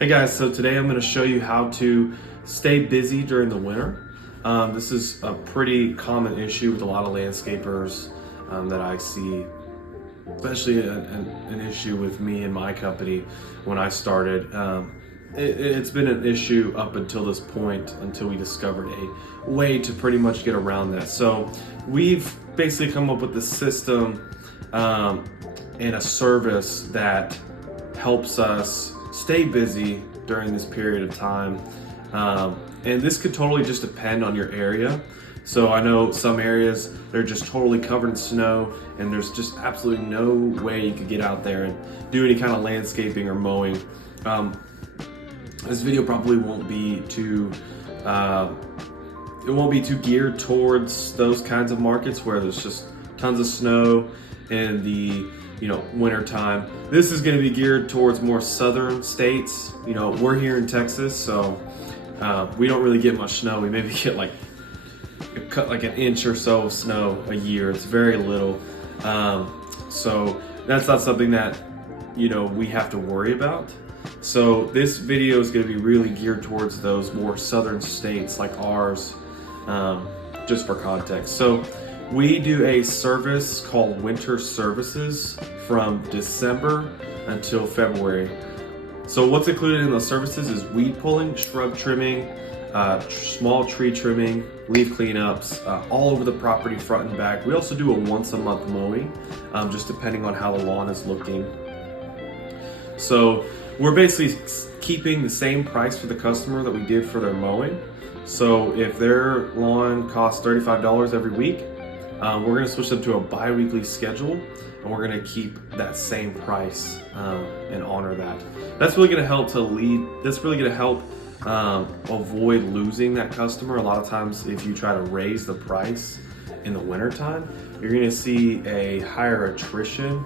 Hey guys, so today I'm going to show you how to stay busy during the winter. This is a pretty common issue with a lot of landscapers that I see, especially an issue with me and my company when I started. It's been an issue up until this point, until we discovered a way to pretty much get around that. So we've basically come up with the system and a service that helps us stay busy during this period of time. And this could totally just depend on your area. So I know some areas, they're just totally covered in snow and there's just absolutely no way you could get out there and do any kind of landscaping or mowing. This video probably won't be too, it won't be too geared towards those kinds of markets where there's just tons of snow in the winter time. This is going to be geared towards more southern states. We're here in Texas, so we don't really get much snow. We maybe get like an inch or so of snow a year. It's very little. So that's not something that we have to worry about. So this video is going to be really geared towards those more southern states like ours, just for context. So we do a service called Winter Services from December until February. So what's included in those services is weed pulling, shrub trimming, small tree trimming, leaf cleanups, all over the property, front and back. We also do a once a month mowing, just depending on how the lawn is looking. So we're basically keeping the same price for the customer that we did for their mowing. So if their lawn costs $35 every week, we're going to switch them to a bi-weekly schedule, and we're going to keep that same price and honor that. That's really going to help That's really going to help avoid losing that customer. A lot of times, if you try to raise the price in the wintertime, you're going to see a higher attrition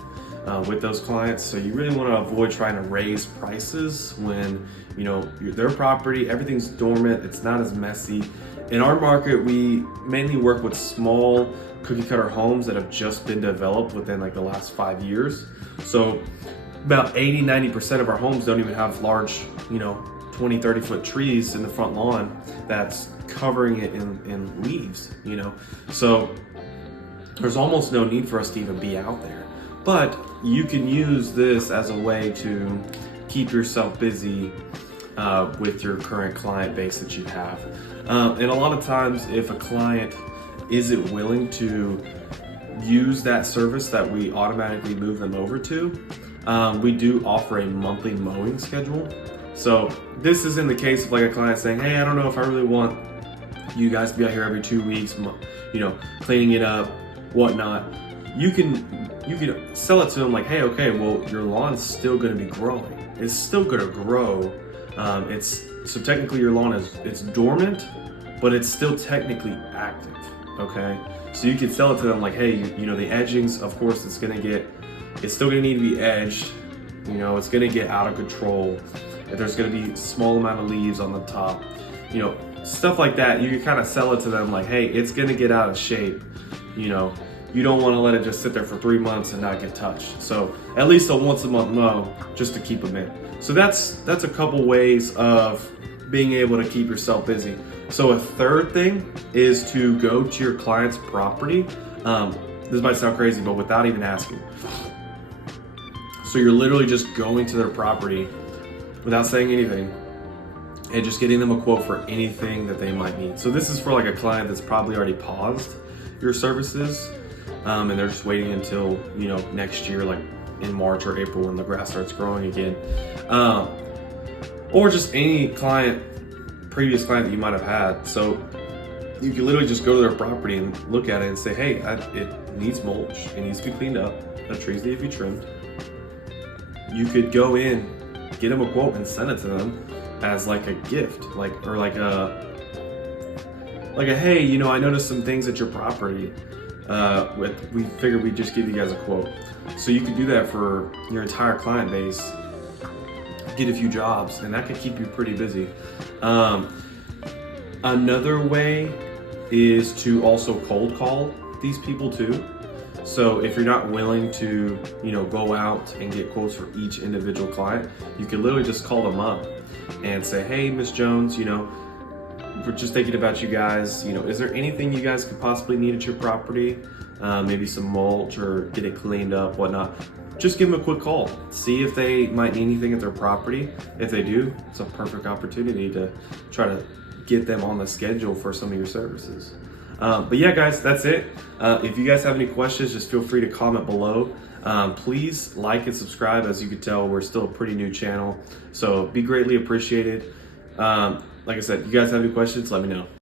with those clients. So you really want to avoid trying to raise prices when their property, everything's dormant, it's not as messy. In our market, we mainly work with small cookie cutter homes that have just been developed within like the last 5 years. So about 80-90% of our homes don't even have large 20-30 foot trees in the front lawn that's covering it in leaves. So there's almost no need for us to even be out there. But you can use this as a way to keep yourself busy with your current client base that you have. And a lot of times, if a client isn't willing to use that service that we automatically move them over to, we do offer a monthly mowing schedule. So this is in the case of like a client saying, hey, I don't know if I really want you guys to be out here every 2 weeks, cleaning it up, whatnot. You can sell it to them like, hey, okay, well, your lawn's still going to be growing. It's still going to grow. So technically your lawn it's dormant, but it's still technically active. Okay, so you can sell it to them like, hey, the edgings, of course, it's still going to need to be edged. It's going to get out of control. There's going to be a small amount of leaves on the top. Stuff like that. You can kind of sell it to them like, hey, it's going to get out of shape. You don't want to let it just sit there for 3 months and not get touched. So at least a once a month mow just to keep them in. So that's a couple ways of being able to keep yourself busy. So a third thing is to go to your client's property. This might sound crazy, but without even asking. So you're literally just going to their property without saying anything and just getting them a quote for anything that they might need. So this is for like a client that's probably already paused your services. And they're just waiting until next year, like in March or April, when the grass starts growing again, or just any previous client that you might have had. So you can literally just go to their property and look at it and say, hey, it needs mulch, it needs to be cleaned up, the trees need to be trimmed. You could go in, get them a quote, and send it to them as like a gift, or like a hey, I noticed some things at your property. We figured we'd just give you guys a quote. So you could do that for your entire client base, get a few jobs, and that could keep you pretty busy. Another way is to also cold call these people too. So if you're not willing to, go out and get quotes for each individual client, you can literally just call them up and say, hey, Miss Jones, we're just thinking about you guys. Is there anything you guys could possibly need at your property? Maybe some mulch or get it cleaned up, whatnot. Just give them a quick call. See if they might need anything at their property. If they do, it's a perfect opportunity to try to get them on the schedule for some of your services. But yeah, guys, that's it. If you guys have any questions, just feel free to comment below. Please like and subscribe. As you can tell, we're still a pretty new channel, so be greatly appreciated. Like I said, you guys have any questions, let me know.